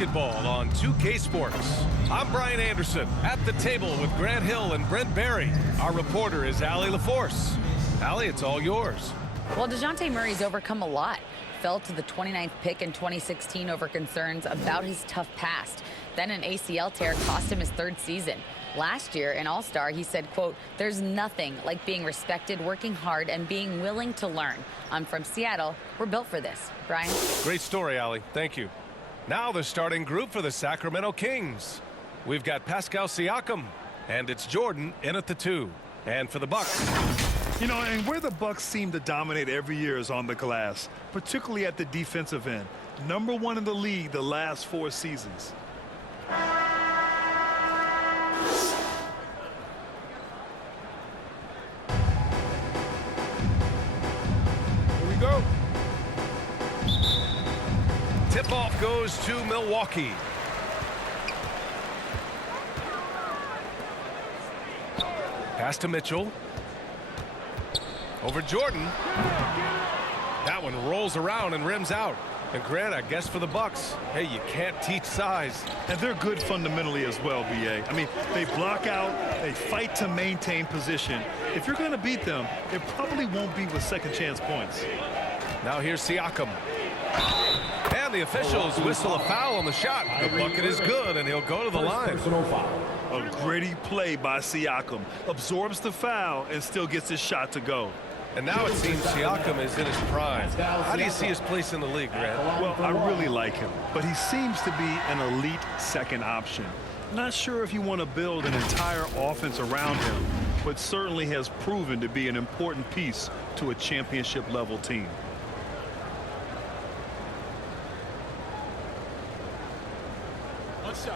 basketball on 2K Sports. I'm Brian Anderson at the table with Grant Hill and Brent Barry. Our reporter is Allie LaForce. Allie, it's all yours. Well, DeJounte Murray's overcome a lot. Fell to the 29th pick in 2016 over concerns about his tough past. Then an ACL tear cost him his third season. Last year in All-Star, he said, quote, "There's nothing like being respected, working hard, and being willing to learn. I'm from Seattle. We're built for this." Brian? Great story, Allie. Thank you. Now the starting group for the Sacramento Kings. We've got Pascal Siakam, and it's Jordan in at the 2. And for the Bucks. You know, and where the Bucks seem to dominate every year is on the glass, particularly at the defensive end. #1 in the league the last 4 seasons. Go. Tip-off goes to Milwaukee. Pass to Mitchell. Over Jordan. That one rolls around and rims out. And Grant, I guess for the Bucks, hey, you can't teach size. And they're good fundamentally as well, BA. I mean, they block out, they fight to maintain position. If you're going to beat them, it probably won't be with second chance points. Now here's Siakam. And the officials whistle a foul on the shot. The bucket is good, and he'll go to the line. A gritty play by Siakam. Absorbs the foul and still gets his shot to go. And now it seems Siakam is in his prime. How do you see his place in the league, Grant? Well, I really like him, but he seems to be an elite second option. Not sure if you want to build an entire offense around him, but certainly has proven to be an important piece to a championship-level team. Let's go.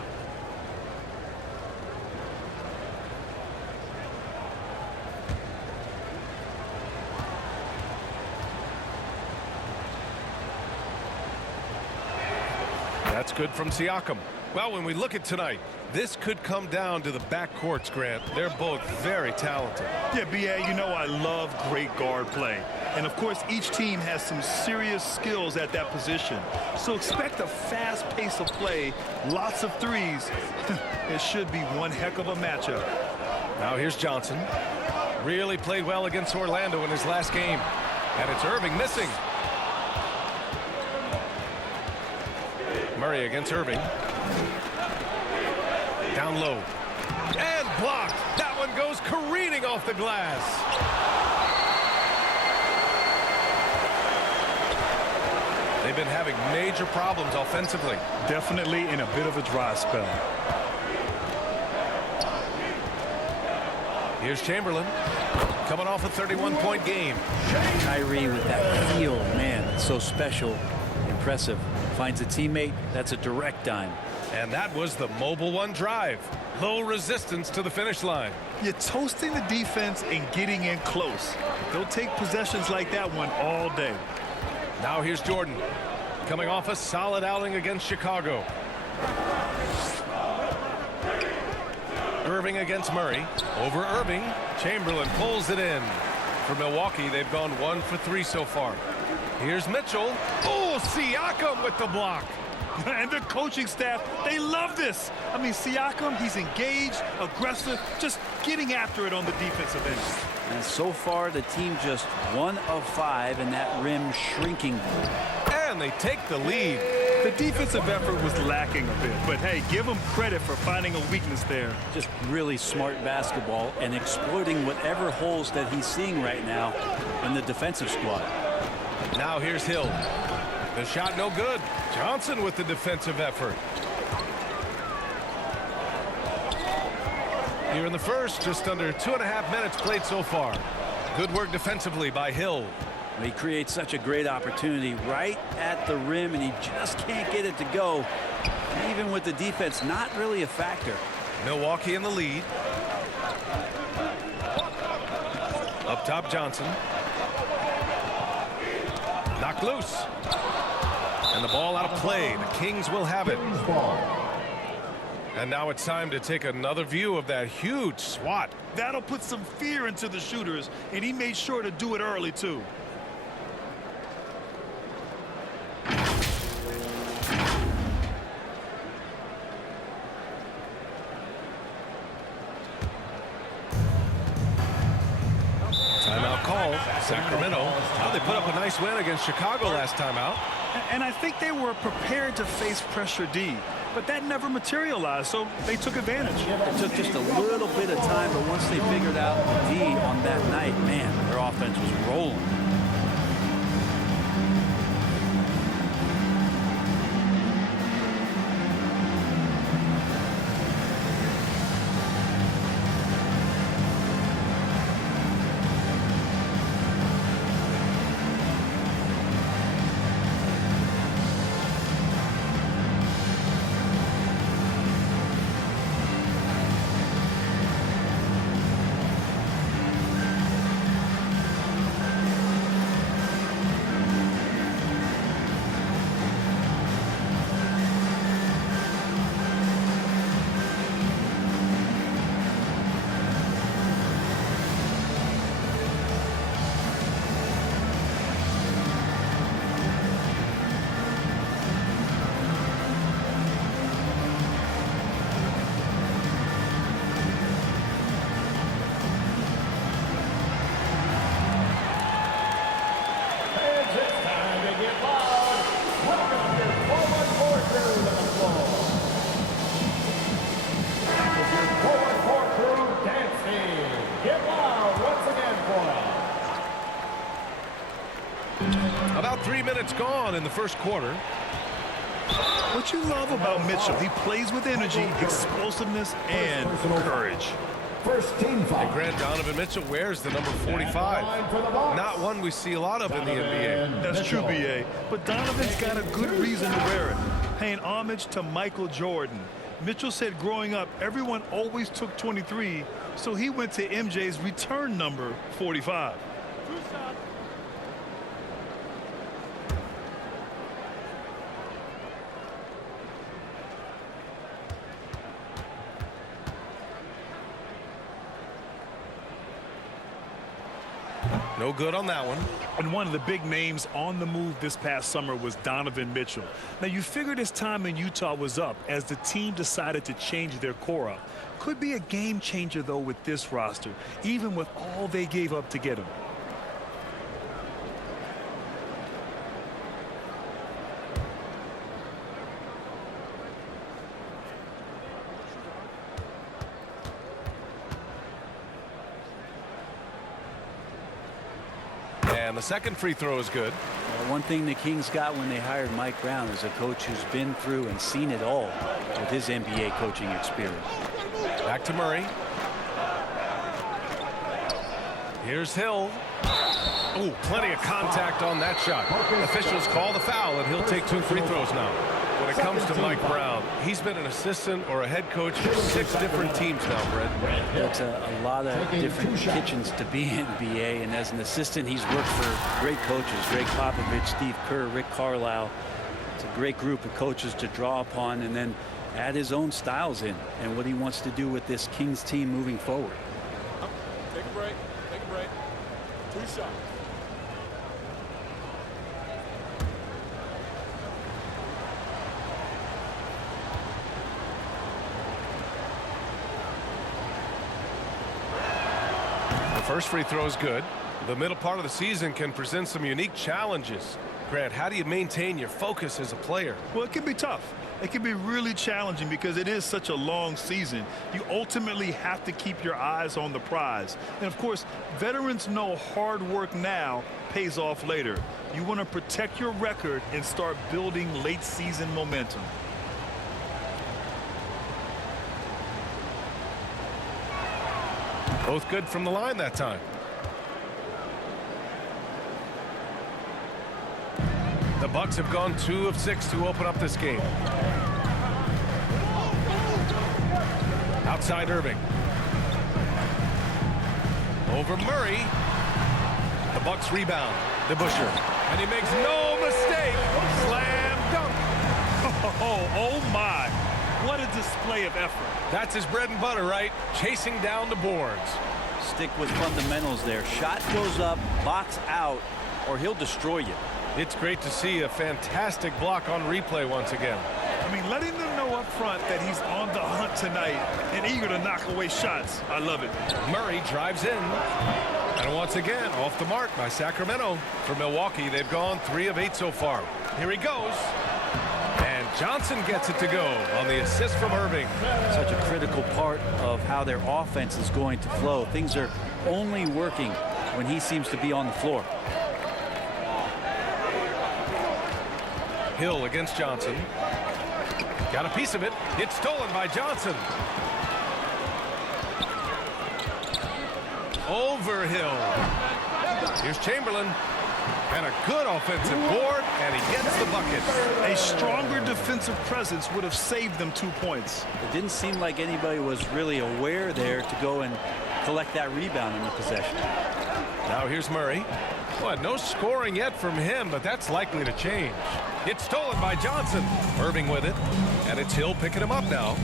That's good from Siakam. Well, when we look at tonight, this could come down to the backcourts, Grant. They're both very talented. Yeah, BA, you know I love great guard play. And, of course, each team has some serious skills at that position. So expect a fast pace of play, lots of threes. It should be one heck of a matchup. Now here's Johnson. Really played well against Orlando in his last game. And it's Irving missing. Murray against Irving. Down low. And blocked. That one goes careening off the glass. They've been having major problems offensively. Definitely in a bit of a dry spell. Here's Chamberlain. Coming off a 31-point game. Kyrie with that feel, man, it's so special. Impressive. Finds a teammate. That's a direct dime. And that was the mobile one drive. Low resistance to the finish line. You're toasting the defense and getting in close. They'll take possessions like that one all day. Now here's Jordan. Coming off a solid outing against Chicago. Irving against Murray. Over Irving. Chamberlain pulls it in. For Milwaukee, they've gone 1 for 3 so far. Here's Mitchell. Oh, Siakam with the block. And the coaching staff, they love this. I mean, Siakam, he's engaged, aggressive, just getting after it on the defensive end. And so far, the team just 1 of 5 in that rim shrinking. And they take the lead. The defensive effort was lacking a bit, but hey, give them credit for finding a weakness there. Just really smart basketball and exploiting whatever holes that he's seeing right now in the defensive squad. Now here's Hill. The shot no good. Johnson with the defensive effort. Here in the first, just under 2.5 minutes played so far. Good work defensively by Hill. He creates such a great opportunity right at the rim, and he just can't get it to go. Even with the defense not really a factor. Milwaukee in the lead. Up top, Johnson. Knocked loose. And the ball out of play. The Kings will have it. And now it's time to take another view of that huge swat. That'll put some fear into the shooters, and he made sure to do it early, too. call. Sacramento. Well, they put up a nice win against Chicago last time out. And I think they were prepared to face pressure D, but that never materialized, so they took advantage. It took just a little bit of time, but once they figured out the D on that night, man, their offense was rolling. About 3 minutes gone in the first quarter. What you love about Mitchell, he plays with energy, explosiveness, and courage. First team foul. And Grant, Donovan Mitchell wears the number 45. Not one we see a lot of in the NBA. That's true, B.A. But Donovan's got a good reason to wear it, paying homage to Michael Jordan. Mitchell said growing up, everyone always took 23, so he went to MJ's return number 45. No good on that one. And one of the big names on the move this past summer was Donovan Mitchell. Now, you figured his time in Utah was up as the team decided to change their core up. Could be a game changer, though, with this roster, even with all they gave up to get him. And the second free throw is good. One thing the Kings got when they hired Mike Brown is a coach who's been through and seen it all with his NBA coaching experience. Back to Murray. Here's Hill. Oh, plenty of contact on that shot. Officials call the foul, and he'll take 2 free throws now. When it comes to Mike Brown, he's been an assistant or a head coach for 6 different teams now, Brett. That's a lot of different kitchens to be in, BA, and as an assistant, he's worked for great coaches, Greg Popovich, Steve Kerr, Rick Carlisle. It's a great group of coaches to draw upon and then add his own styles in and what he wants to do with this Kings team moving forward. Take a break. Take a break. 2 shots. First free throw is good. The middle part of the season can present some unique challenges. Grant, how do you maintain your focus as a player? Well, it can be tough. It can be really challenging because it is such a long season. You ultimately have to keep your eyes on the prize. And, of course, veterans know hard work now pays off later. You want to protect your record and start building late-season momentum. Both good from the line that time. The Bucks have gone 2 of 6 to open up this game. Outside Irving. Over Murray. The Bucks rebound. DeBusschere. And he makes no mistake. Slam dunk. Oh my. What a display of effort. That's his bread and butter, right? Chasing down the boards. Stick with fundamentals there. Shot goes up, box out, or he'll destroy you. It's great to see a fantastic block on replay once again. I mean, letting them know up front that he's on the hunt tonight and eager to knock away shots. I love it. Murray drives in. And once again, off the mark by Sacramento. For Milwaukee, they've gone 3 of 8 so far. Here he goes. And Johnson gets it to go on the assist from Irving. Such a critical part of how their offense is going to flow. Things are only working when he seems to be on the floor. Hill against Johnson. Got a piece of it. It's stolen by Johnson. Over Hill. Here's Chamberlain. And a good offensive board, and he gets the bucket. A stronger defensive presence would have saved them 2 points. It didn't seem like anybody was really aware there to go and collect that rebound in the possession. Now here's Murray. Well, no scoring yet from him, but that's likely to change. It's stolen by Johnson. Irving with it, and it's Hill picking him up now.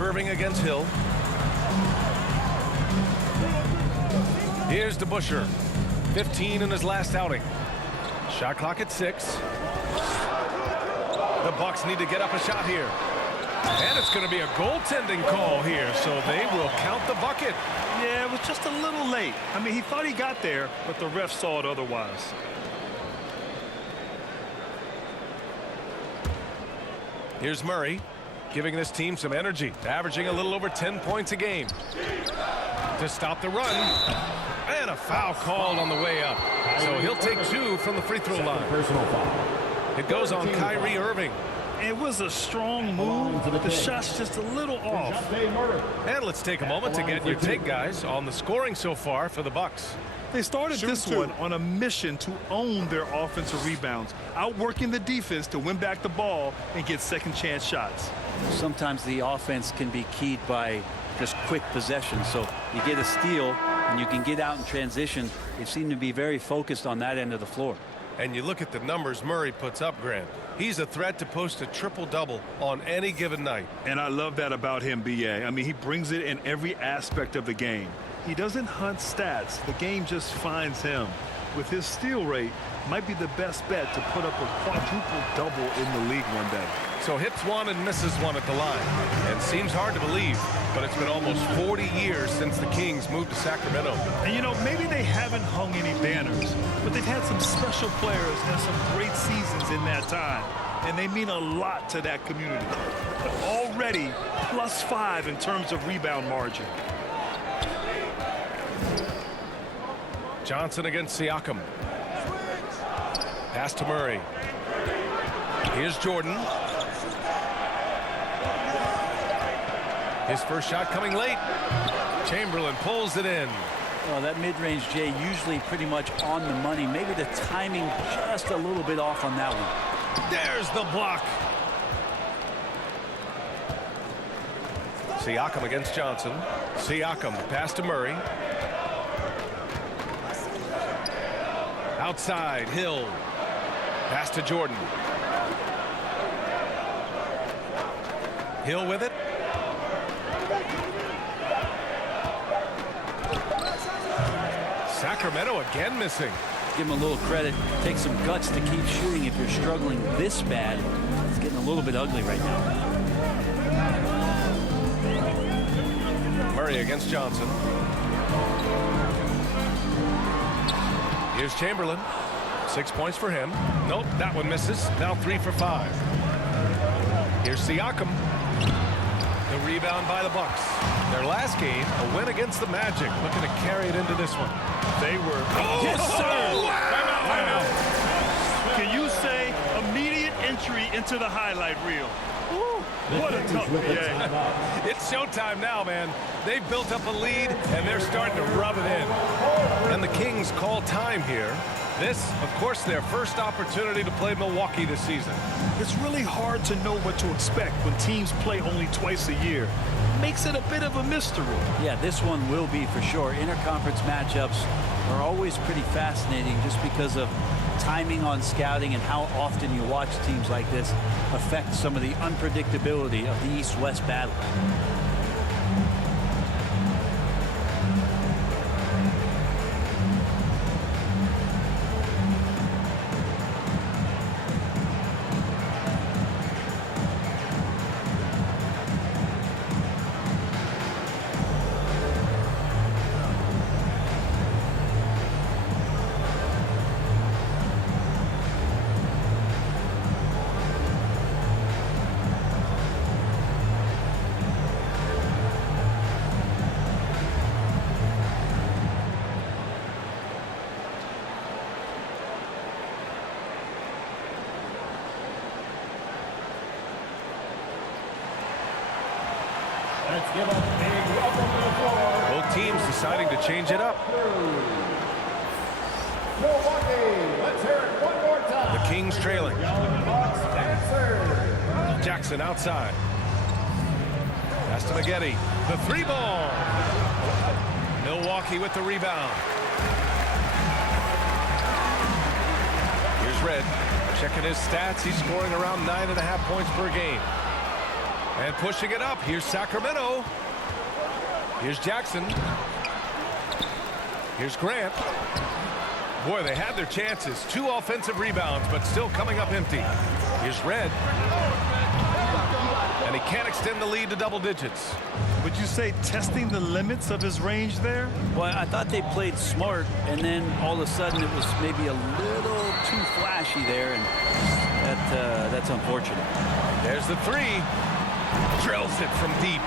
Irving against Hill. Here's DeBusschere. 15 in his last outing. Shot clock at 6. The Bucks need to get up a shot here. And it's going to be a goaltending call here, so they will count the bucket. Yeah, it was just a little late. I mean, he thought he got there, but the ref saw it otherwise. Here's Murray, giving this team some energy, averaging a little over 10 points a game. To stop the run. And a foul called on the way up. So he'll take 2 from the free throw line. It goes on Kyrie Irving. It was a strong move. The shot's just a little off. And let's take a moment to get your take, guys, on the scoring so far for the Bucks. They started this one on a mission to own their offensive rebounds, outworking the defense to win back the ball and get second chance shots. Sometimes the offense can be keyed by just quick possession. So you get a steal and you can get out in transition. They seem to be very focused on that end of the floor. And you look at the numbers Murray puts up, Grant. He's a threat to post a triple-double on any given night. And I love that about him, B.A. I mean, he brings it in every aspect of the game. He doesn't hunt stats. The game just finds him. With his steal rate, might be the best bet to put up a quadruple-double in the league one day. So hits one and misses one at the line. And seems hard to believe, but it's been almost 40 years since the Kings moved to Sacramento. And, you know, maybe they haven't hung any banners, but they've had some special players and some great seasons in that time. And they mean a lot to that community. But already +5 in terms of rebound margin. Johnson against Siakam. Pass to Murray. Here's Jordan. His first shot coming late. Chamberlain pulls it in. Well, that mid-range, Jay, usually pretty much on the money. Maybe the timing just a little bit off on that one. There's the block. Siakam against Johnson. Siakam, pass to Murray. Outside, Hill. Pass to Jordan. Hill with it. Sacramento again missing. Give him a little credit. Take some guts to keep shooting if you're struggling this bad. It's getting a little bit ugly right now. Murray against Johnson. Here's Chamberlain. 6 points for him. Nope, that one misses. Now 3 for 5. Here's Siakam. The rebound by the Bucks. Their last game, a win against the Magic. Looking to carry it into this one. They were. Yes, sir! Wow. Can you say immediate entry into the highlight reel? Woo, what a tough PA. It's showtime now, man. They've built up a lead, and they're starting to rub it in. And the Kings call time here. This, of course, their first opportunity to play Milwaukee this season. It's really hard to know what to expect when teams play only twice a year. Makes it a bit of a mystery. Yeah, this one will be for sure. Interconference matchups are always pretty fascinating just because of timing on scouting and how often you watch teams like this affect some of the unpredictability of the East-West battle. Let's give a big welcome to the floor. Both teams deciding to change it up. Milwaukee, let's hear it one more time. The Kings trailing. Young Bucks dancer. Jackson outside. Pass to Maggette. The three ball. Milwaukee with the rebound. Here's Red. Checking his stats. He's scoring around 9.5 points per game. And pushing it up. Here's Sacramento. Here's Jackson. Here's Grant. Boy, they had their chances. 2 offensive rebounds, but still coming up empty. Here's Red. And he can't extend the lead to double digits. Would you say testing the limits of his range there? Well, I thought they played smart, and then all of a sudden it was maybe a little too flashy there, and that's unfortunate. There's the three. Drills it from deep.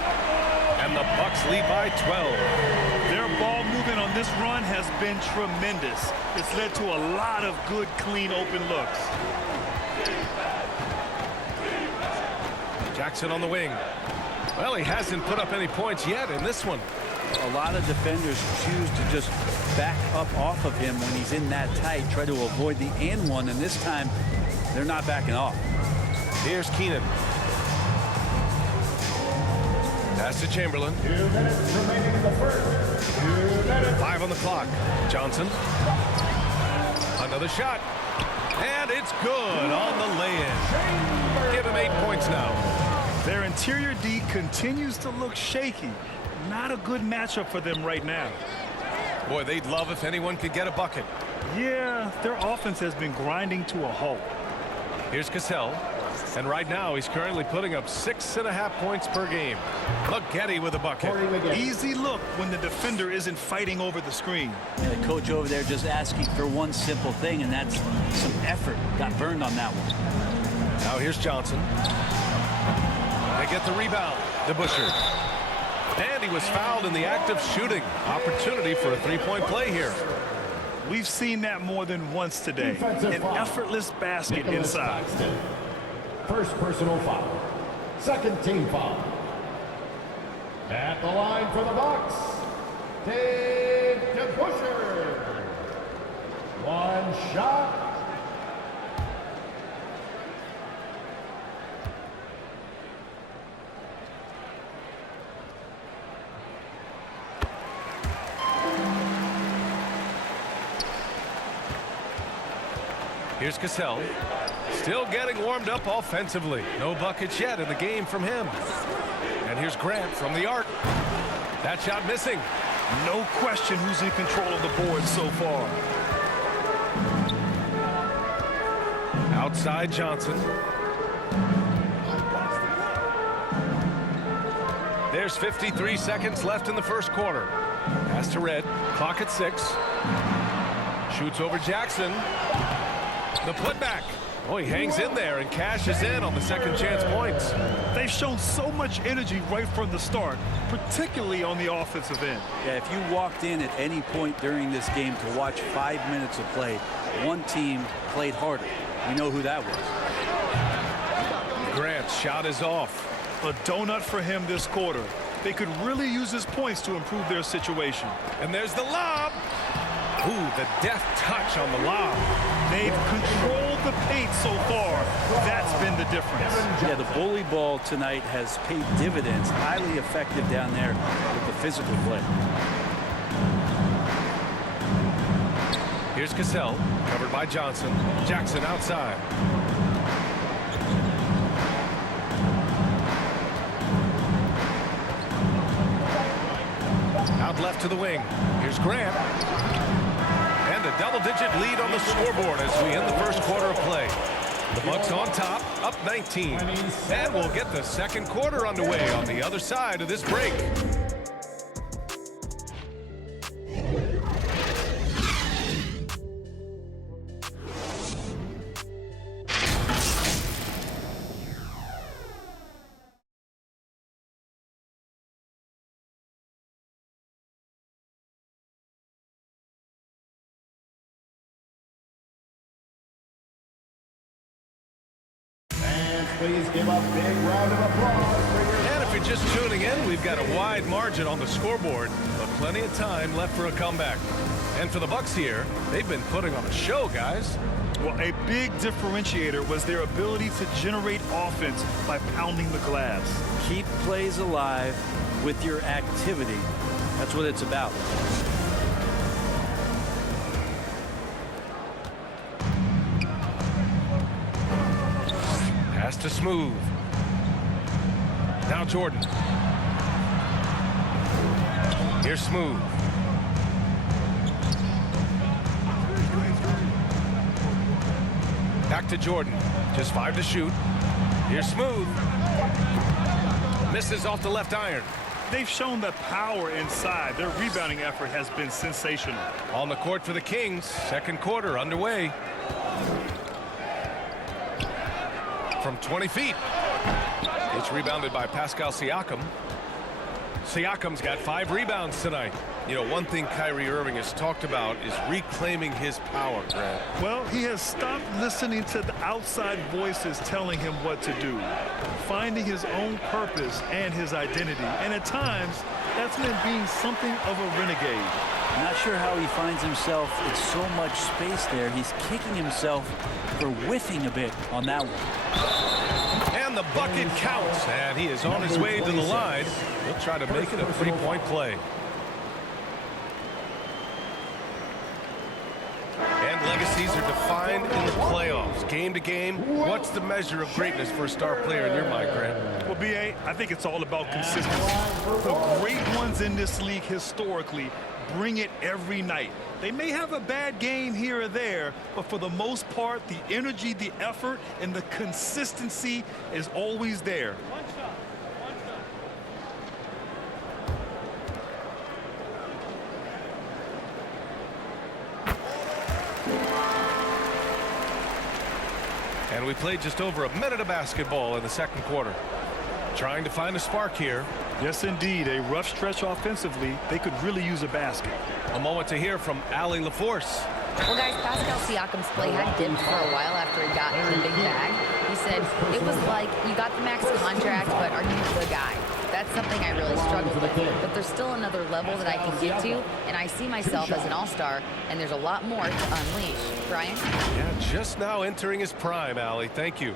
And the Bucks lead by 12. Their ball movement on this run has been tremendous. It's led to a lot of good, clean, open looks. Jackson on the wing. Well, he hasn't put up any points yet in this one. A lot of defenders choose to just back up off of him when he's in that tight, try to avoid the and one, and this time they're not backing off. Here's Keenan. Pass to Chamberlain. 2 minutes remaining in the first. 2 minutes. 5 on the clock. Johnson. Another shot. And it's good on the lay-in. Give him 8 points now. Their interior D continues to look shaky. Not a good matchup for them right now. Boy, they'd love if anyone could get a bucket. Yeah, their offense has been grinding to a halt. Here's Cassell. And right now, he's currently putting up 6.5 points per game. Maggette with a bucket. Easy look when the defender isn't fighting over the screen. And the coach over there just asking for one simple thing, and that's some effort. Got burned on that one. Now here's Johnson. They get the rebound. DeBusschere. And he was fouled in the act of shooting. Opportunity for a three-point play here. We've seen that more than once today. An effortless basket inside. First personal foul. Second team foul. At the line for the Bucks, Dave DeBusschere. One shot. Here's Cassell. Still getting warmed up offensively. No buckets yet in the game from him. And here's Grant from the arc. That shot missing. No question who's in control of the board so far. Outside Johnson. There's 53 seconds left in the first quarter. Pass to Red. Clock at 6. Shoots over Jackson. The putback. Oh, he hangs in there and cashes in on the second chance points. They've shown so much energy right from the start, particularly on the offensive end. Yeah, if you walked in at any point during this game to watch 5 minutes of play, one team played harder. You know who that was. Grant's shot is off. A donut for him this quarter. They could really use his points to improve their situation. And there's the lob. Ooh, the deft touch on the lob. They've controlled the paint so far. That's been the difference. Yeah, the bully ball tonight has paid dividends. Highly effective down there with the physical play. Here's Cassell, covered by Johnson. Jackson outside. Out left to the wing. Here's Grant. And a double-digit lead on the scoreboard as we end the first quarter of play. The Bucks on top, up 19. And we'll get the second quarter underway on the other side of this break. Please give a big round of applause for your... And if you're just tuning in, we've got a wide margin on the scoreboard, but plenty of time left for a comeback. And for the Bucks here, they've been putting on a show, guys. Well, a big differentiator was their ability to generate offense by pounding the glass. Keep plays alive with your activity. That's what it's about. Pass to Smooth. Now Jordan. Here's Smooth. Back to Jordan. Just 5 to shoot. Here's Smooth. Misses off the left iron. They've shown that power inside. Their rebounding effort has been sensational. On the court for the Kings. Second quarter underway. From 20 feet. It's rebounded by Pascal Siakam. Siakam's got 5 rebounds tonight. You know, one thing Kyrie Irving has talked about is reclaiming his power, Grant. Well, he has stopped listening to the outside voices telling him what to do, finding his own purpose and his identity. And at times, that's meant being something of a renegade. Not sure how he finds himself in so much space there. He's kicking himself for whiffing a bit on that one. And the bucket counts, and he is on his way to the line. He'll try to make it a 3-point play. And legacies are defined in the playoffs. Game to game, what's the measure of greatness for a star player in your mind, Grant? Well, B.A., I think it's all about consistency. The great ones in this league historically bring it every night. They may have a bad game here or there, but for the most part, the energy, the effort, and the consistency is always there. And we played just over a minute of basketball in the second quarter. Trying to find a spark here. Yes, indeed. A rough stretch offensively. They could really use a basket. A moment to hear from Allie LaForce. Well, guys, Pascal Siakam's play had dipped for a while after he got the big bag. He said, it was like, you got the max contract, but are you the guy? That's something I really struggled with. But there's still another level that I can get to, and I see myself as an all-star, and there's a lot more to unleash. Brian? Yeah, just now entering his prime, Allie. Thank you.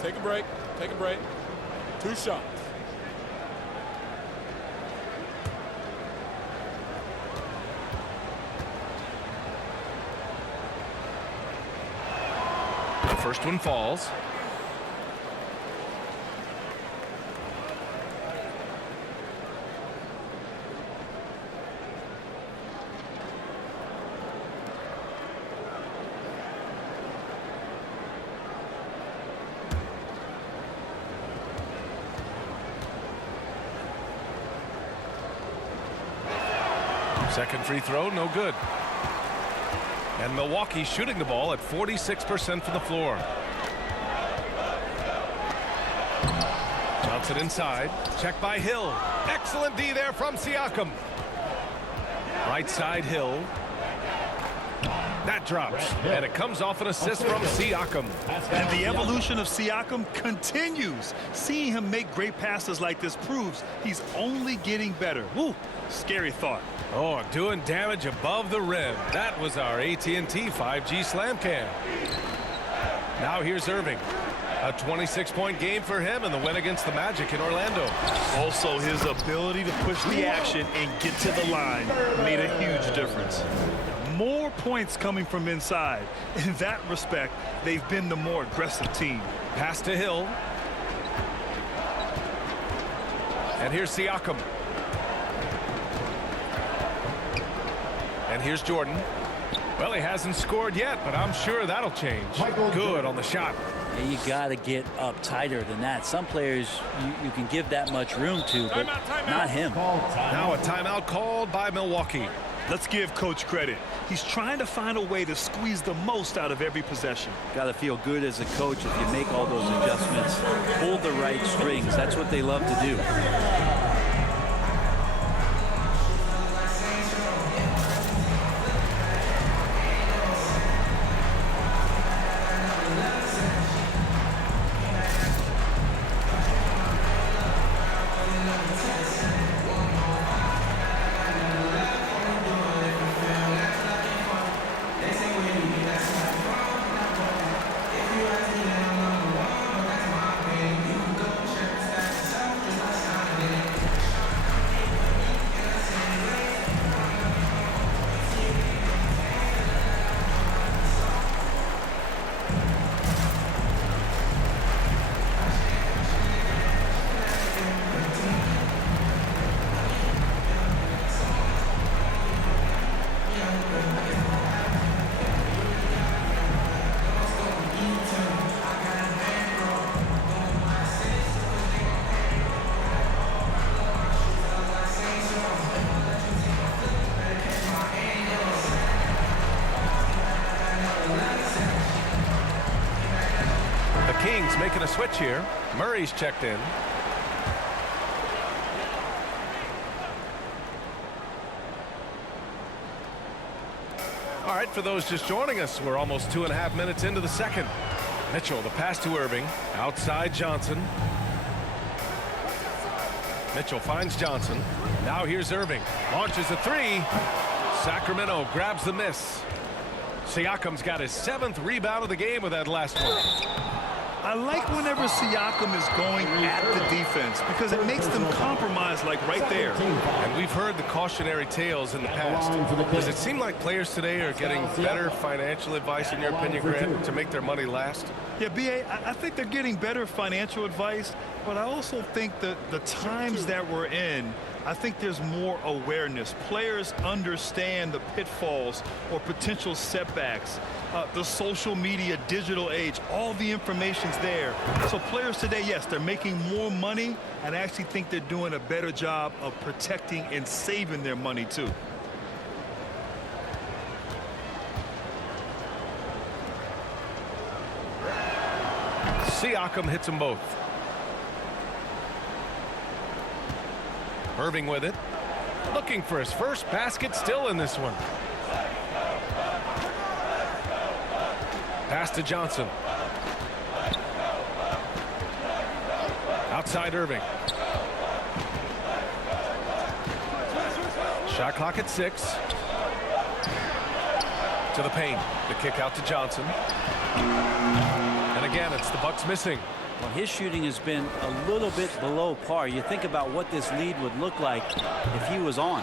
Take a break. Take a break. 2 shots. The first one falls. Second free throw, no good. And Milwaukee shooting the ball at 46% from the floor. Johnson inside. Check by Hill. Excellent D there from Siakam. Right side Hill. That drops. And it comes off an assist from Siakam. And the evolution of Siakam continues. Seeing him make great passes like this proves he's only getting better. Woo, scary thought. Oh, doing damage above the rim. That was our AT&T 5G slam cam. Now here's Irving. A 26-point game for him in the win against the Magic in Orlando. Also, his ability to push the action and get to the line made a huge difference. More points coming from inside. In that respect, they've been the more aggressive team. Pass to Hill. And here's Siakam. And here's Jordan. Well, he hasn't scored yet, but I'm sure that'll change. Good on the shot. Yeah, you got to get up tighter than that. Some players you can give that much room to, but not him. Now a timeout called by Milwaukee. Let's give coach credit. He's trying to find a way to squeeze the most out of every possession. Got to feel good as a coach if you make all those adjustments. Hold the right strings. That's what they love to do. Kings making a switch here. Murray's checked in. All right, for those just joining us, we're almost 2.5 minutes into the second. Mitchell, the pass to Irving. Outside Johnson. Mitchell finds Johnson. Now here's Irving. Launches a three. Sacramento grabs the miss. Siakam's got his 7th rebound of the game with that last one. I like whenever Siakam is going at the defense because it makes them compromise like right there. And we've heard the cautionary tales in the past. Does it seem like players today are getting better financial advice, in your opinion, Grant, to make their money last? Yeah, B.A., I think they're getting better financial advice, but I also think that the times that we're in, I think there's more awareness. Players understand the pitfalls or potential setbacks. The social media, digital age, all the information's there. So players today, yes, they're making more money, and I actually think they're doing a better job of protecting and saving their money too. Siakam hits them both. Irving with it. Looking for his first basket, still in this one. Pass to Johnson. Outside Irving. Shot clock at 6. To the paint. The kick out to Johnson. And again, it's the Bucks missing. Well, his shooting has been a little bit below par. You think about what this lead would look like if he was on.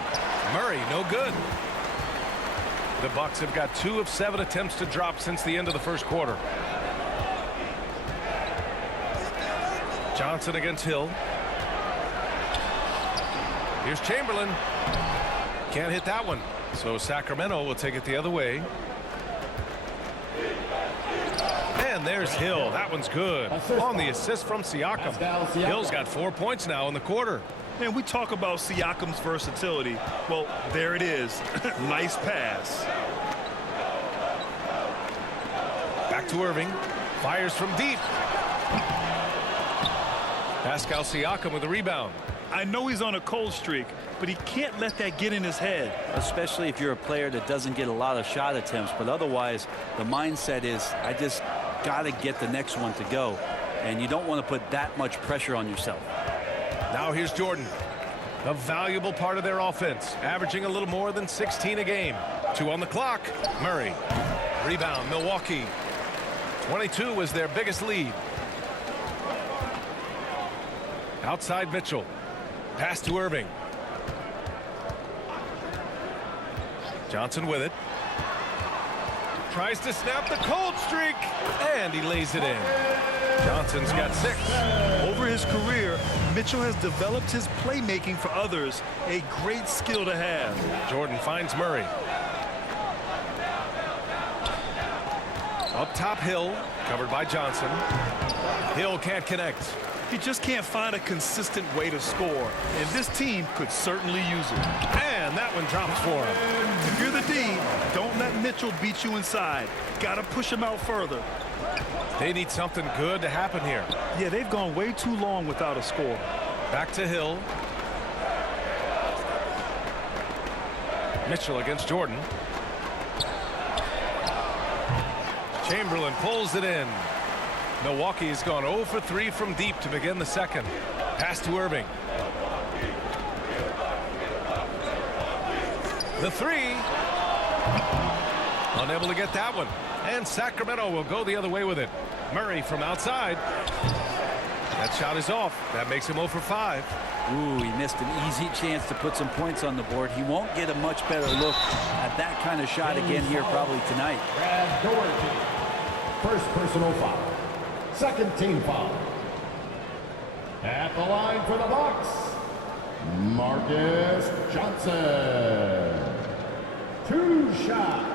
Murray, no good. The Bucks have got 2 of 7 attempts to drop since the end of the first quarter. Johnson against Hill. Here's Chamberlain. Can't hit that one. So Sacramento will take it the other way. And there's Hill. That one's good. On the assist from Siakam. Hill's got 4 points now in the quarter. And we talk about Siakam's versatility. Well, there it is. Nice pass. Back to Irving. Fires from deep. Pascal Siakam with a rebound. I know he's on a cold streak, but he can't let that get in his head. Especially if you're a player that doesn't get a lot of shot attempts. But otherwise, the mindset is, I just got to get the next one to go. And you don't want to put that much pressure on yourself. Now here's Jordan. A valuable part of their offense, averaging a little more than 16 a game. 2 on the clock. Murray. Rebound, Milwaukee. 22 was their biggest lead. Outside Mitchell. Pass to Irving. Johnson with it. Tries to snap the cold streak. And he lays it in. Johnson's got 6. Over his career, Mitchell has developed his playmaking for others. A great skill to have. Jordan finds Murray. Up top, Hill. Covered by Johnson. Hill can't connect. He just can't find a consistent way to score. And this team could certainly use it. And that one drops for him. If you're the D, don't let Mitchell beat you inside. Got to push him out further. They need something good to happen here. Yeah, they've gone way too long without a score. Back to Hill. Mitchell against Jordan. Chamberlain pulls it in. Milwaukee's gone 0 for 3 from deep to begin the second. Pass to Irving. The 3. Unable to get that one. And Sacramento will go the other way with it. Murray from outside. That shot is off. That makes him 0 for 5. Ooh, he missed an easy chance to put some points on the board. He won't get a much better look at that kind of shot again here probably tonight. Brad Doherty. First personal foul. Second team foul. At the line for the Bucks, Marcus Johnson. 2 shots.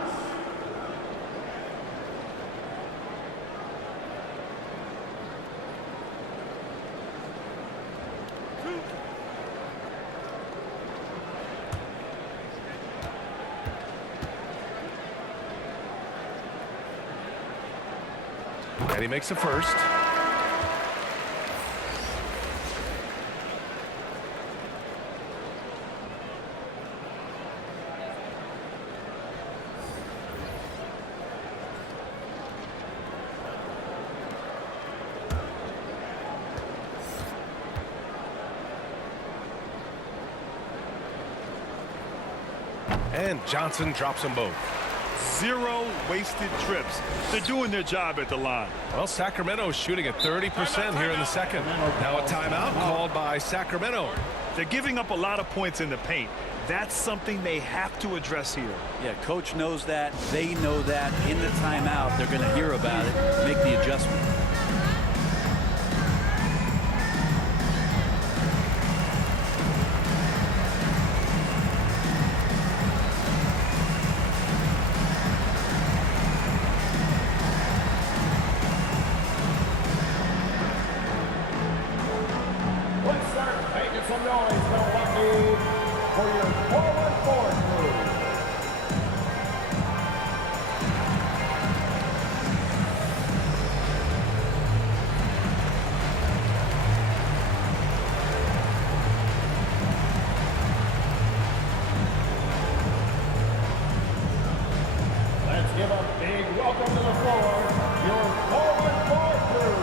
And he makes a first. And Johnson drops them both. 0 wasted trips. They're doing their job at the line. Well, Sacramento is shooting at 30% here in the second. Now a timeout called by Sacramento. They're giving up a lot of points in the paint. That's something they have to address here. Yeah, coach knows that. They know that. In the timeout, they're going to hear about it, make the adjustment. Let's start making some noise, Milwaukee, for your forward crew. Let's give a big welcome to the floor, your forward crew.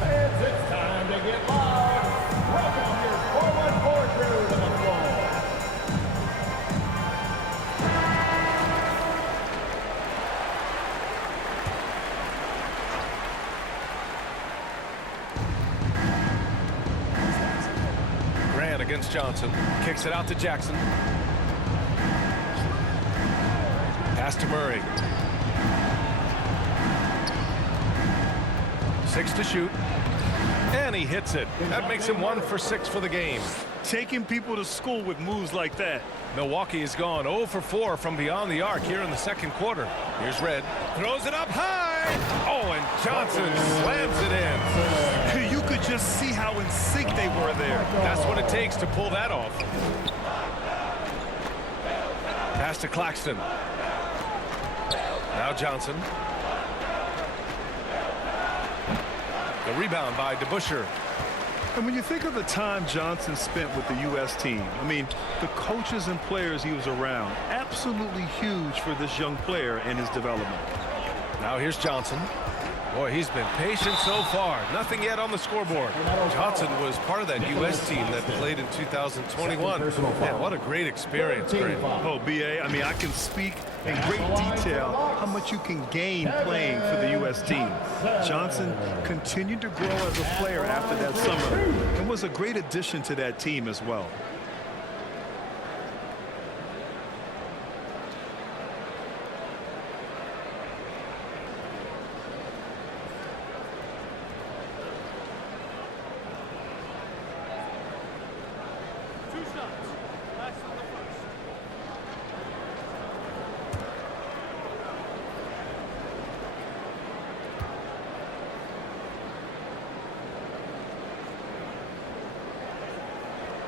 Fans, it's time to get loud. Welcome your forward crew to the floor. Grant against Johnson. Kicks it out to Jackson. Pass to Murray. 6 to shoot. And he hits it. That makes him 1 for 6 for the game. Taking people to school with moves like that. Milwaukee has gone 0 for 4 from beyond the arc here in the second quarter. Here's Red. Throws it up high. Oh, and Johnson slams it in. You could just see how in sync they were there. That's what it takes to pull that off. Pass to Claxton. Now Johnson. The rebound by DeBusschere. And when you think of the time Johnson spent with the U.S. team, I mean, the coaches and players he was around, absolutely huge for this young player and his development. Now here's Johnson. Boy, he's been patient so far. Nothing yet on the scoreboard. Johnson was part of that U.S. team that played in 2021. Man, what a great experience, Grant. Oh, B.A., I mean, I can speak in great detail how much you can gain playing for the U.S. team. Johnson continued to grow as a player after that summer and was a great addition to that team as well.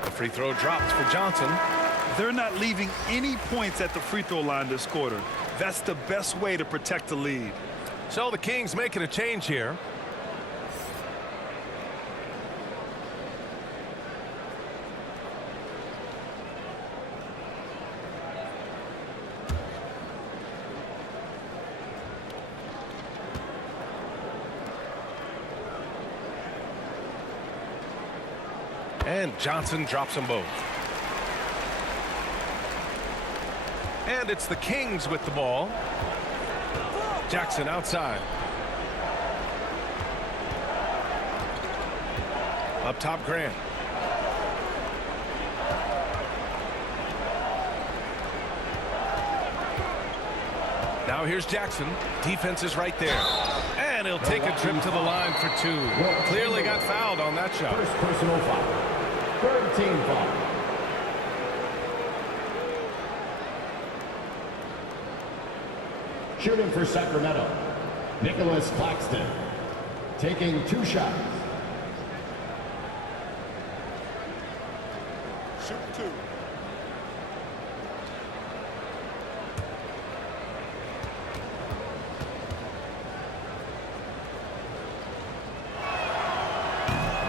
The free throw dropped for Johnson. They're not leaving any points at the free throw line this quarter. That's the best way to protect the lead. So the Kings making a change here. And Johnson drops them both. And it's the Kings with the ball. Jackson outside. Up top, Grant. Now here's Jackson. Defense is right there. And he'll take a trip to the line for 2. Clearly got fouled on that shot. First personal foul. Third team foul. Shooting for Sacramento, Nicholas Claxton, taking 2 shots. Shoot 2.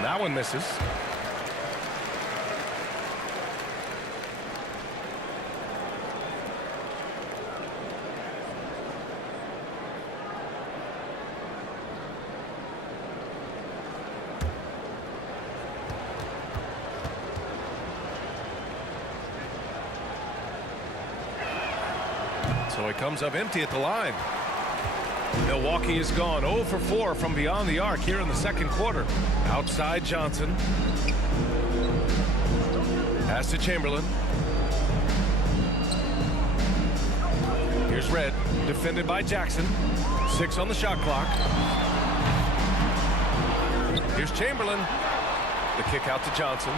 That one misses. So he comes up empty at the line. Milwaukee is gone 0 for 4 from beyond the arc here in the second quarter. Outside Johnson. Pass to Chamberlain. Here's Red, defended by Jackson. 6 on the shot clock. Here's Chamberlain. The kick out to Johnson.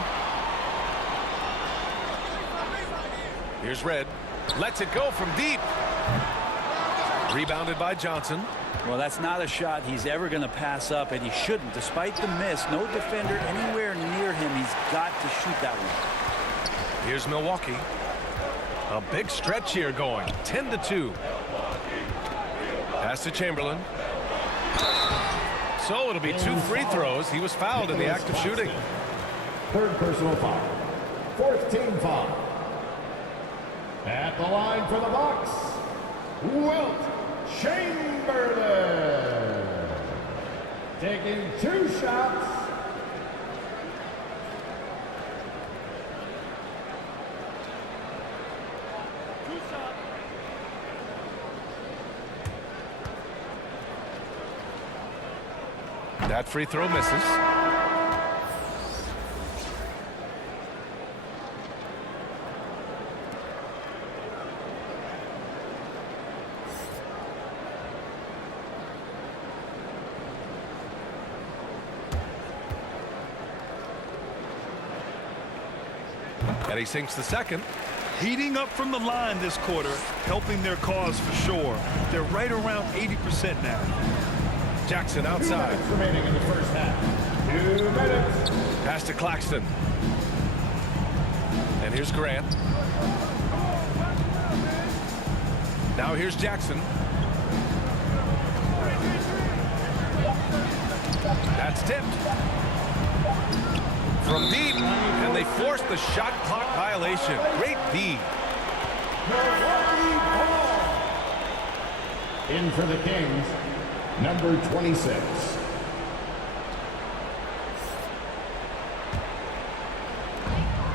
Here's Red. Lets it go from deep. Rebounded by Johnson. Well, that's not a shot he's ever going to pass up, and he shouldn't. Despite the miss, no defender anywhere near him. He's got to shoot that one. Here's Milwaukee. A big stretch here going. 10-2. Pass to Chamberlain. So it'll be 2 free throws. He was fouled in the act of shooting. Third personal foul. Fourth team foul. At the line for the Bucks, Wilt Chamberlain. Taking 2 shots. That free throw misses. And he sinks the second. Heating up from the line this quarter, helping their cause for sure. They're right around 80% now. Jackson 2 outside. minutes remaining in the first half. 2 minutes. Pass to Claxton. And here's Grant. Now here's Jackson. That's tipped. From deep, and they forced the shot clock violation. Great D. In for the Kings, number 26.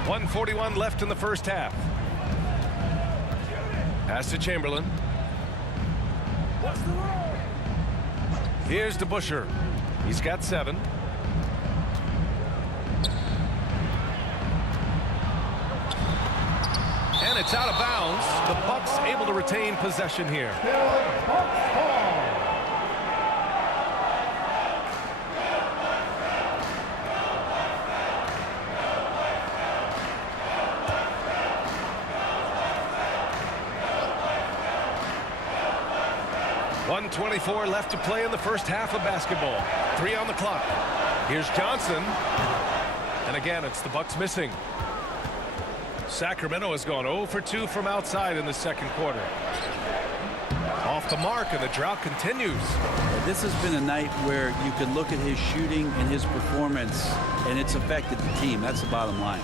.141 left in the first half. Pass to Chamberlain. Here's DeBusschere. He's got 7. And it's out of bounds. The Bucks able to retain possession here. .124 left to play in the first half of basketball. 3 on the clock. Here's Johnson. And again, it's the Bucks missing. Sacramento has gone 0 for 2 from outside in the second quarter. Off the mark, and the drought continues. This has been a night where you can look at his shooting and his performance, and it's affected the team. That's the bottom line.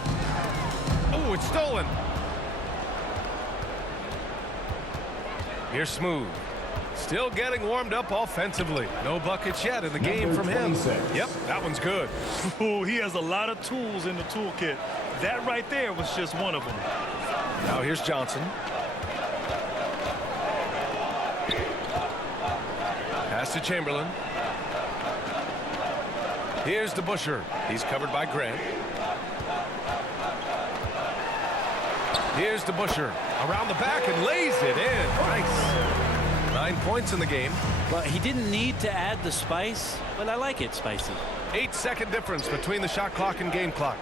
Oh, it's stolen. Here's Smooth. Still getting warmed up offensively. No buckets yet in the game from him. 26. Yep, that one's good. Ooh, he has a lot of tools in the toolkit. That right there was just one of them. Now here's Johnson. Pass to Chamberlain. Here's DeBusschere. He's covered by Grant. Here's DeBusschere. Around the back and lays it in. Nice. 9 points in the game. Well, he didn't need to add the spice, but I like it spicy. 8-second difference between the shot clock and game clock.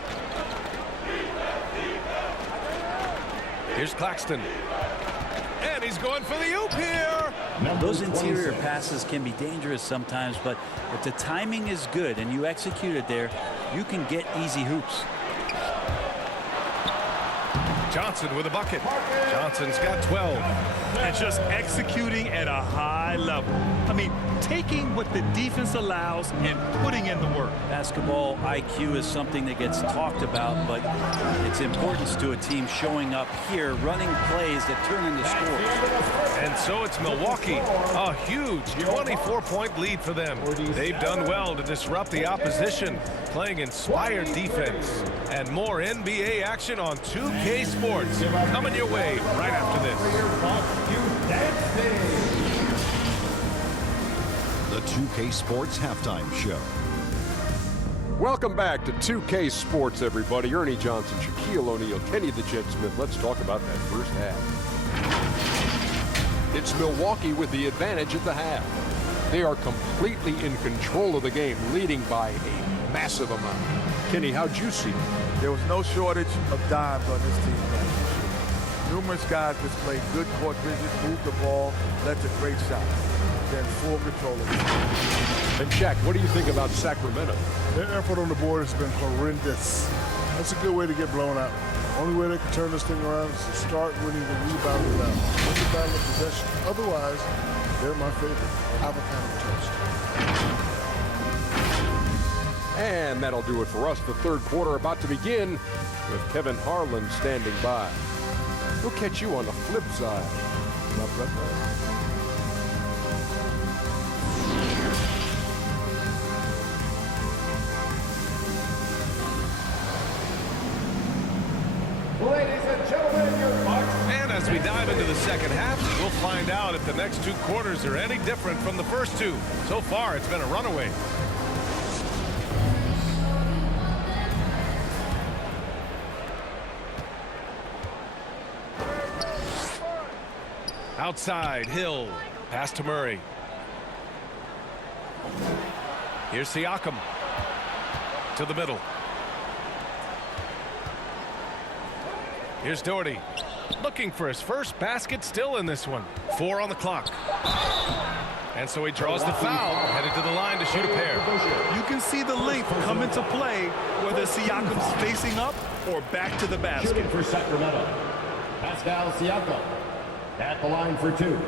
Here's Claxton. And he's going for the oop here. Those interior passes can be dangerous sometimes, but if the timing is good and you execute it there, you can get easy hoops. Johnson with a bucket. Johnson's got 12. And just executing at a high level. I mean, taking what the defense allows and putting in the work. Basketball IQ is something that gets talked about, but its importance to a team showing up here, running plays that turn into scores. And so it's Milwaukee. A huge 24-point lead for them. They've done well to disrupt the opposition, playing inspired defense. And more NBA action on 2K Sports coming your way right after this. 2K Sports Halftime Show. Welcome back to 2K Sports, everybody. Ernie Johnson, Shaquille O'Neal, Kenny the Jet Smith. Let's talk about that first half. It's Milwaukee with the advantage at the half. They are completely in control of the game, leading by a massive amount. Kenny, how'd you see it? There was no shortage of dimes on this team. Numerous guys displayed good court vision, moved the ball, led to great shots. They're in full control of it. And Shaq, what do you think about Sacramento? Their effort on the board has been horrendous. That's a good way to get blown out. The only way they can turn this thing around is to start winning the rebound round. Win the battle of possession. Otherwise, they're my favorite. Avocado toast. And that'll do it for us. The third quarter about to begin with Kevin Harlan standing by. We'll catch you on the flip side. Ladies and gentlemen, your Bucks. And as we dive into the second half, we'll find out if the next two quarters are any different from the first two. So far, it's been a runaway. Outside, Hill. Pass to Murray. Here's Siakam. To the middle. Here's Doherty. Looking for his first basket still in this one. 4 on the clock. And so he draws the foul. Headed to the line to shoot a pair. You can see the length come into play whether Siakam's facing up or back to the basket. Shooting for Sacramento. Pascal Siakam at the line for 2.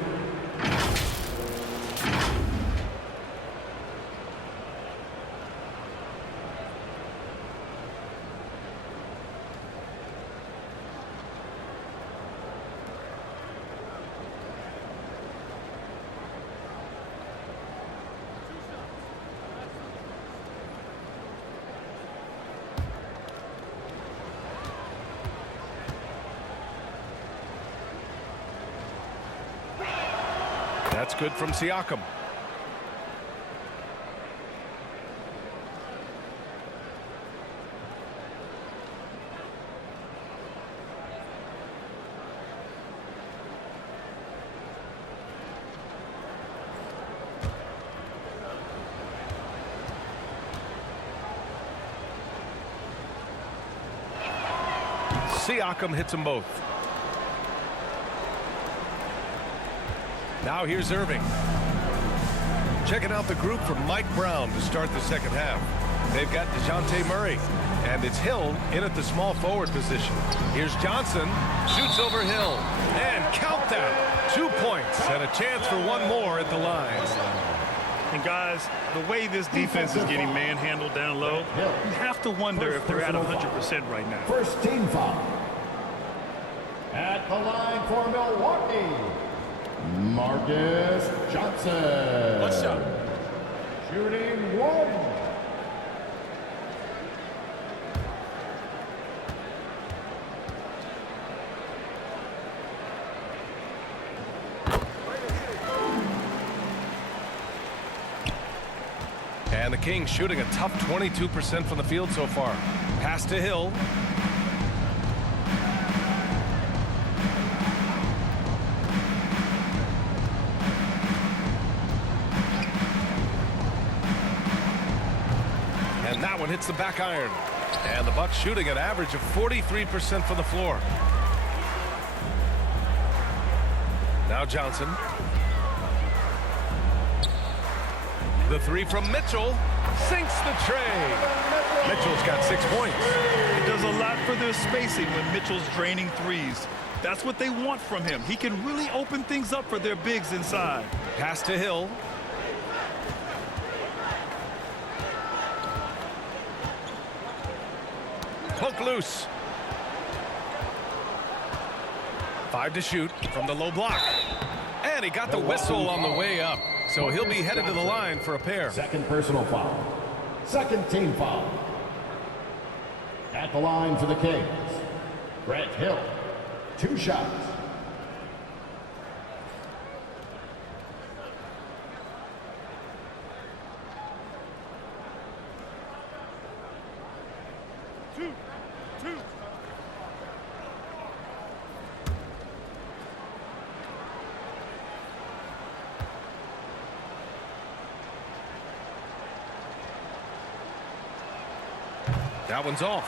That's good from Siakam. Siakam hits them both. Now here's Irving. Checking out the group from Mike Brown to start the second half. They've got DeJounte Murray, and it's Hill in at the small forward position. Here's Johnson, shoots over Hill, and count that. 2 points and a chance for one more at the line. And guys, the way this defense is getting manhandled down low, you have to wonder if they're at 100% right now. First team foul. At the line for Milwaukee, Marcus Johnson. One shot. Shooting 1. And the Kings shooting a tough 22% from the field so far. Pass to Hill. And that one hits the back iron. And the Bucks shooting an average of 43% from the floor. Now Johnson. The 3 from Mitchell sinks the tray. Mitchell's got 6 points. It does a lot for their spacing when Mitchell's draining threes. That's what they want from him. He can really open things up for their bigs inside. Pass to Hill. Poke loose. 5 to shoot from the low block. And he got the whistle on the way up. So he'll be headed to the line for a pair. Second personal foul. Second team foul. At the line for the Kings, Grant Hill. 2 shots. That one's off.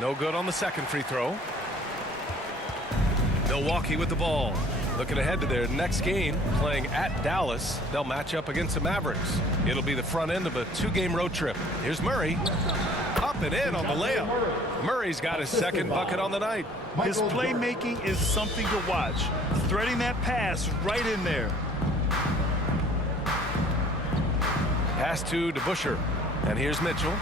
No good on the second free throw. Milwaukee with the ball. Looking ahead to their next game, playing at Dallas. They'll match up against the Mavericks. It'll be the front end of a 2-game road trip. Here's Murray. Up and in on the layup. Murray's got his second bucket on the night. His playmaking is something to watch. Threading that pass right in there. Pass to DeBusschere. And here's Mitchell.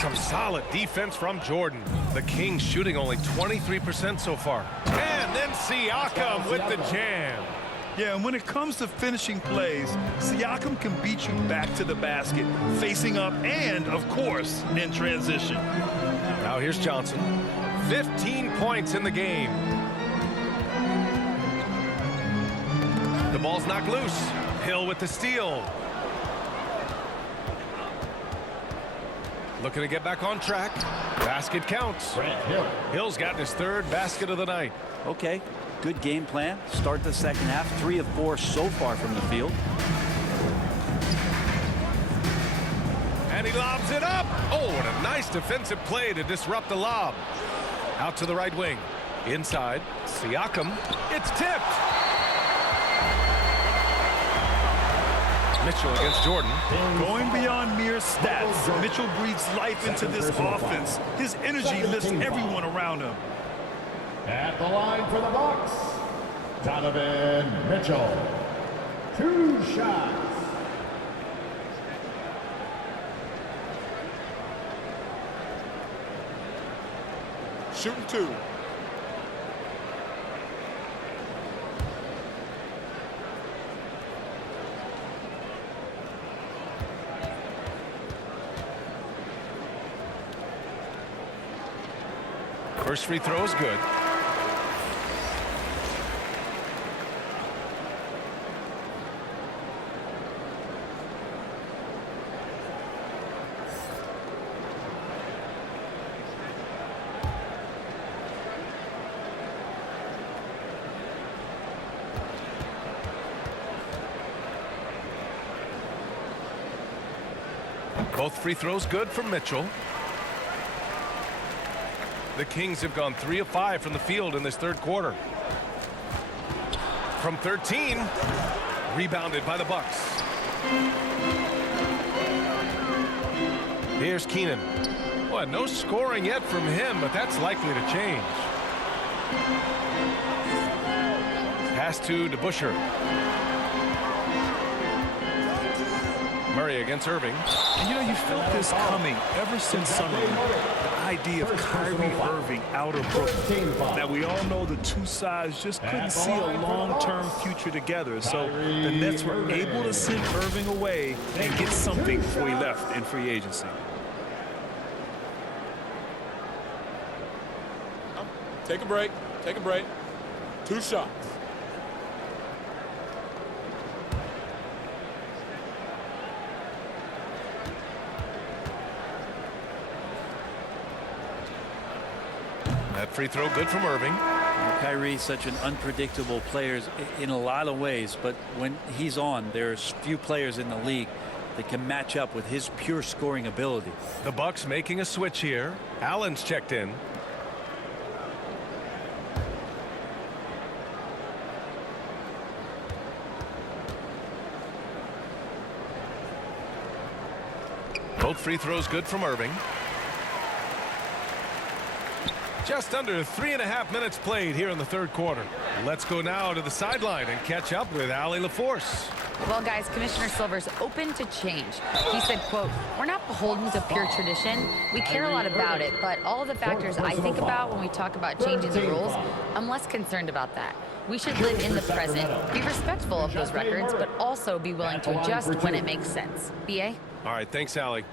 Some solid defense from Jordan. The Kings shooting only 23% so far. And then Siakam with the jam. Yeah, and when it comes to finishing plays, Siakam can beat you back to the basket, facing up and, of course, in transition. Now here's Johnson. 15 points in the game. The ball's knocked loose. Hill with the steal. Looking to get back on track. Basket counts. Hill's gotten his third basket of the night. Okay, good game plan. Start the second half. 3 of 4 so far from the field. And he lobs it up. Oh, what a nice defensive play to disrupt the lob. Out to the right wing. Inside. Siakam. It's tipped. Mitchell against Jordan. Going beyond mere stats, Mitchell breathes life into this offense. His energy lifts everyone around him. At the line for the Bucks, Donovan Mitchell. 2 shots. Shooting 2. First free throw is good. Both free throws good from Mitchell. The Kings have gone 3 of 5 from the field in this third quarter. From 13, rebounded by the Bucks. Here's Keenan. Well, no scoring yet from him, but that's likely to change. Pass to DeBusschere. Murray against Irving. And you know, you felt this coming ever since summer. The idea of Kyrie Irving out of Brooklyn. Now, we all know the two sides just couldn't see a long-term future together. So the Nets were able to send Irving away and get something before he left in free agency. Take a break. Take a break. 2 shots. That free throw good from Irving. Kyrie, such an unpredictable player in a lot of ways, but when he's on, there's few players in the league that can match up with his pure scoring ability. The Bucks making a switch here. Allen's checked in. Both free throws good from Irving. Just under 3.5 minutes played here in the third quarter. Let's go now to the sideline and catch up with Allie LaForce. Well, guys, Commissioner Silver's open to change. He said, quote, "We're not beholden to pure tradition. We care a lot about it, but all of the factors I think about when we talk about changing the rules, I'm less concerned about that. We should live in the present, be respectful of those records, but also be willing to adjust when it makes sense." BA? All right, thanks, Allie.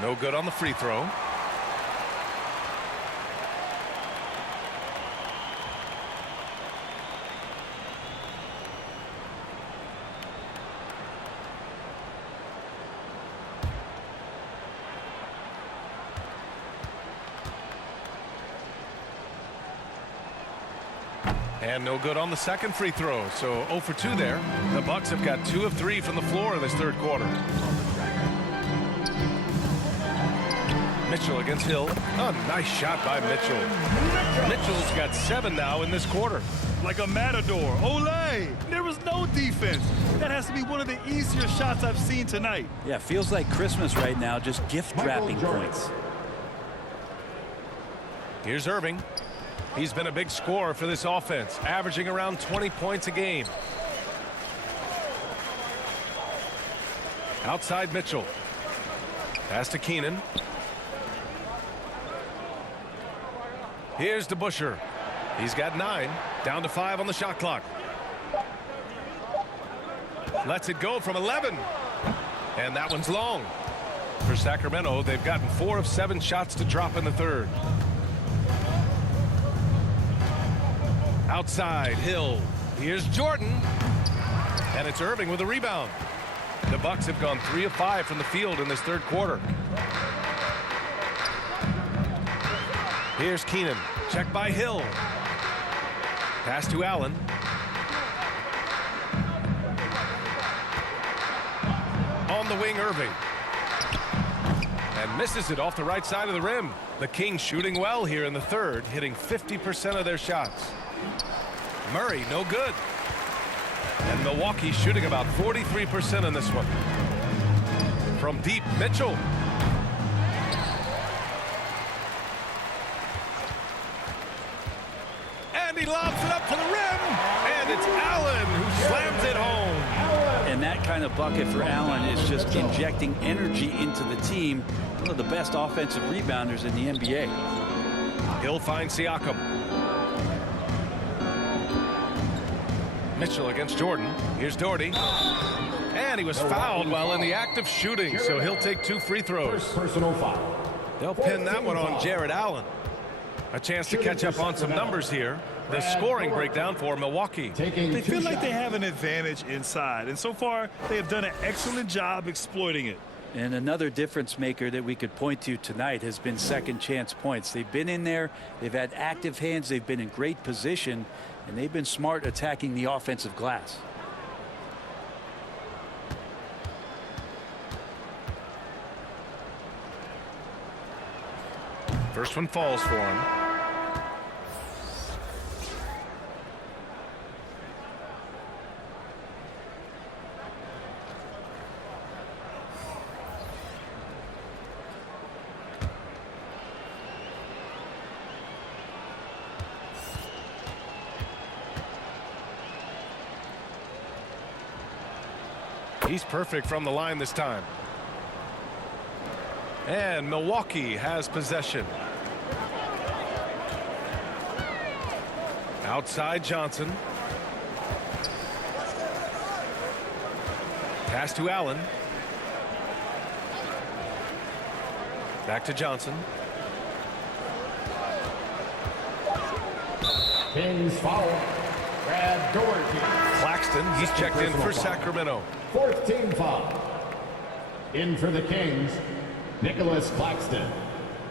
No good on the free throw. And no good on the second free throw. So 0 for 2 there. The Bucks have got 2 of 3 from the floor in this third quarter. Mitchell against Hill. Oh, nice shot by Mitchell. Mitchell's got 7 now in this quarter. Like a matador. Olay! There was no defense. That has to be one of the easier shots I've seen tonight. Yeah, feels like Christmas right now, just gift wrapping points. Here's Irving. He's been a big scorer for this offense, averaging around 20 points a game. Outside Mitchell. Pass to Keenan. Here's DeBuscher. He's got 9, down to 5 on the shot clock. Lets it go from 11. And that one's long. For Sacramento, they've gotten 4 of 7 shots to drop in the third. Outside, Hill. Here's Jordan. And it's Irving with a rebound. The Bucks have gone 3 of 5 from the field in this third quarter. Here's Keenan. Check by Hill. Pass to Allen. On the wing, Irving. And misses it off the right side of the rim. The Kings shooting well here in the third, hitting 50% of their shots. Murray, no good. And Milwaukee shooting about 43% in this one. From deep, Mitchell. And he lobs it up to the rim. And it's Allen who slams it home. And that kind of bucket for Allen is just injecting energy into the team. One of the best offensive rebounders in the NBA. He'll find Siakam. Mitchell against Jordan. Here's Doherty. And he was fouled while in the act of shooting, so he'll take 2 free throws. Personal foul. They'll pin that one on Jared Allen. A chance to catch up on some numbers here. The scoring breakdown for Milwaukee. They feel like they have an advantage inside, and so far they have done an excellent job exploiting it. And another difference maker that we could point to tonight has been second chance points. They've been in there, they've had active hands, they've been in great position, and they've been smart attacking the offensive glass. First one falls for him. He's perfect from the line this time. And Milwaukee has possession. Outside Johnson. Pass to Allen. Back to Johnson. Kings foul. Brad Doherty. Claxton, he's checked in for Sacramento. 4th team foul. In for the Kings, Nicholas Claxton.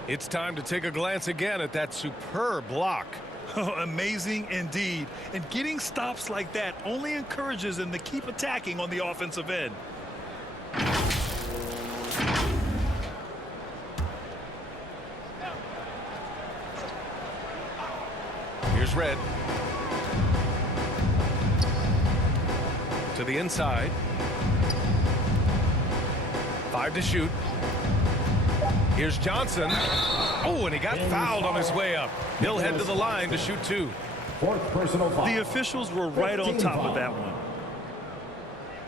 It's time to take a glance again at that superb block. Oh, amazing indeed. And getting stops like that only encourages them to keep attacking on the offensive end. Here's Red. To the inside. 5 to shoot. Here's Johnson. Oh, and he got fouled on his way up. He'll head to the line to shoot 2. Fourth personal foul. The officials were right on top of that one.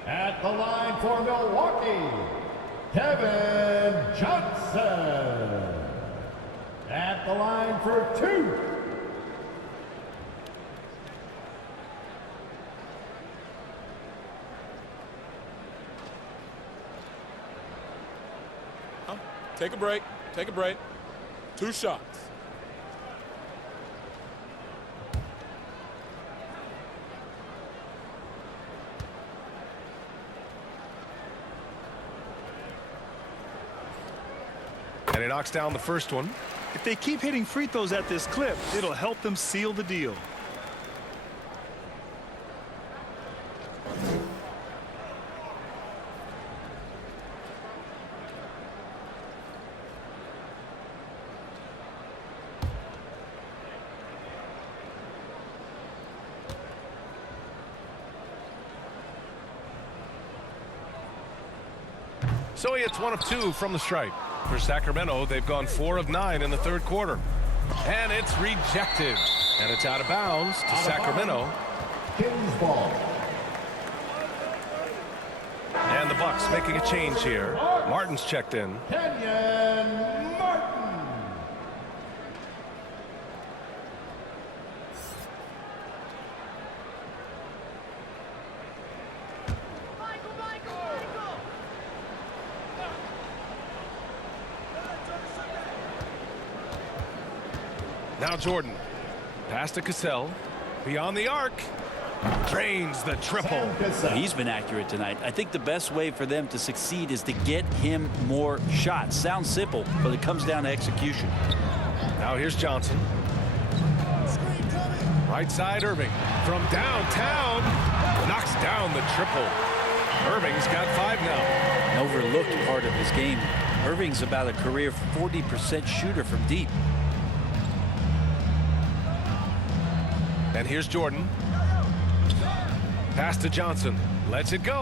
At the line for Milwaukee, Kevin Johnson. At the line for 2. Take a break. Take a break. 2 shots. And he knocks down the first one. If they keep hitting free throws at this clip, it'll help them seal the deal. So he hits 1 of 2 from the stripe. For Sacramento, they've gone 4 of 9 in the third quarter. And it's rejected. And it's out of bounds to Sacramento. Kings ball. And the Bucks making a change here. Martin's checked in. Kenyon Martin. Now Jordan. Pass to Cassell. Beyond the arc. Drains the triple. He's been accurate tonight. I think the best way for them to succeed is to get him more shots. Sounds simple, but it comes down to execution. Now here's Johnson. Right side Irving. From downtown. Knocks down the triple. Irving's got 5 now. An overlooked part of his game. Irving's about a career 40% shooter from deep. And here's Jordan. Pass to Johnson. Lets it go.